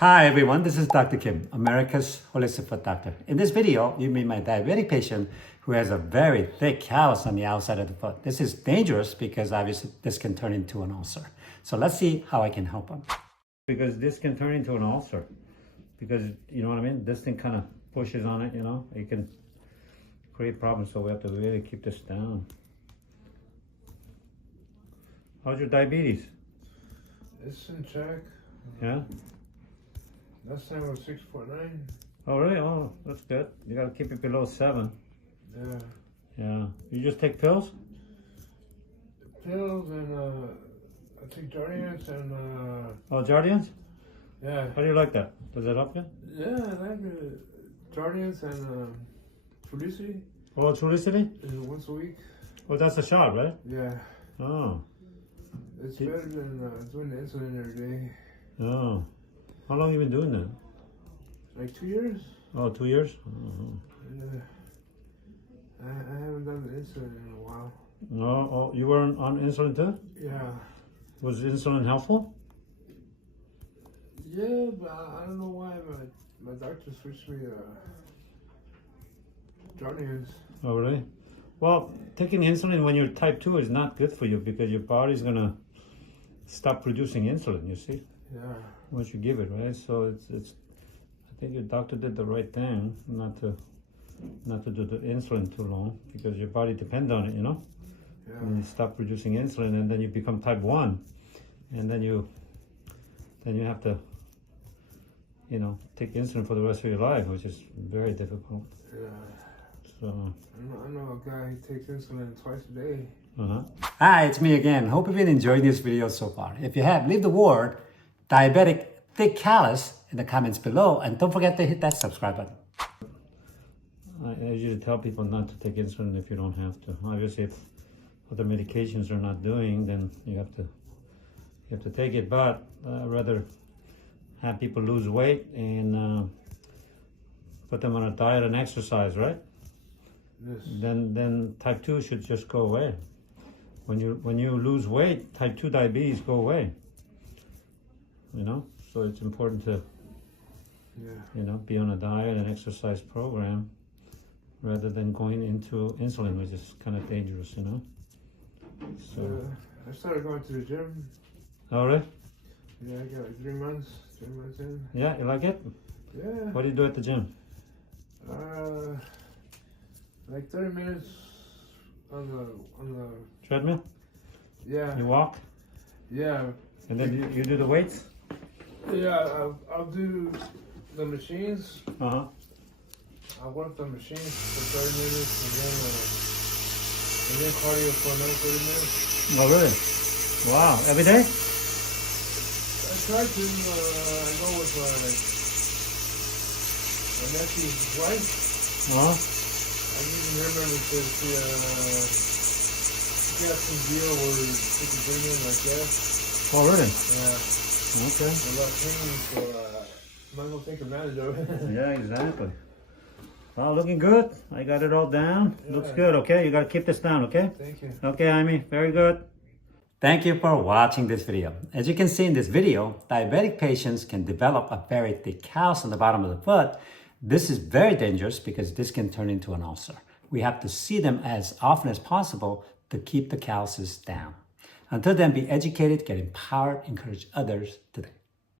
Hi everyone, this is Dr. Kim, America's Holistic Foot Doctor. In this video, you meet my diabetic patient who has a very thick callus on the outside of the foot. This is dangerous because obviously this can turn into an ulcer. So let's see how I can help him. Because this can turn into an ulcer. Because, you know what I mean? This thing kind of pushes on it, you know? It can create problems, so we have to really keep this down. How's your diabetes? It's in check. Yeah? Last time it was 6.9. Oh really? Oh, that's good. You gotta keep it below 7. Yeah. Yeah. You just take pills? Pills and I take Jardiance and Oh, Jardiance? yeah. How do you like that? Does that help you? Yeah, I like Jardiance and Trulicity. Oh, Trulicity? Once a week. Oh, that's a shot, right? Yeah. Oh. It's better than doing the insulin every day. Oh. How long have you been doing that? Like 2 years. Oh, 2 years? Oh. Yeah. I haven't done the insulin in a while. No, oh, you were on insulin too? Yeah. Was insulin helpful? Yeah, but I don't know why my doctor switched me to Jardiance. Oh, really? Well, taking insulin when you're type 2 is not good for you because your body's gonna stop producing insulin, you see? Yeah. Once you give it, right? So it's I think your doctor did the right thing not to do the insulin too long because your body depends on it, you know? Yeah. And you stop producing insulin and then you become type 1 and then you have to, you know, take insulin for the rest of your life, which is very difficult. Yeah. So I know a guy who takes insulin twice a day. Hi, it's me again. Hope you've been enjoying this video so far. If you have, leave the word diabetic thick callus in the comments below and don't forget to hit that subscribe button. I usually tell people not to take insulin if you don't have to. Obviously, if other medications are not doing, then you have to take it. But I'd rather have people lose weight and put them on a diet and exercise, right? Yes. Then type 2 should just go away. When you lose weight, type 2 diabetes go away. You know, so it's important to you know, be on a diet and exercise program rather than going into insulin, which is kind of dangerous, you know. So I started going to the gym. all right. Yeah, I got like 3 months. 3 months in. Yeah, you like it? Yeah. What do you do at the gym? Like 30 minutes on the Treadmill? yeah. You walk? Yeah. And then you do the weights? Yeah, I'll do the machines. Uh-huh. I'll work the machines for 30 minutes and then cardio for another 30 minutes. Oh, really? Wow. Every day? I try to go with my nephew's wife. Well, I even remember that she got some deal where she can bring in like that. oh, really? Yeah. Okay. A lot of training, so might as well take advantage of it. Yeah, exactly. Well, looking good. I got it all down. Yeah. Looks good, okay? You got to keep this down, okay? Thank you. Okay, Amy, very good. Thank you for watching this video. As you can see in this video, diabetic patients can develop a very thick callus on the bottom of the foot. This is very dangerous because this can turn into an ulcer. We have to see them as often as possible to keep the calluses down. Until then, be educated, get empowered, encourage others today.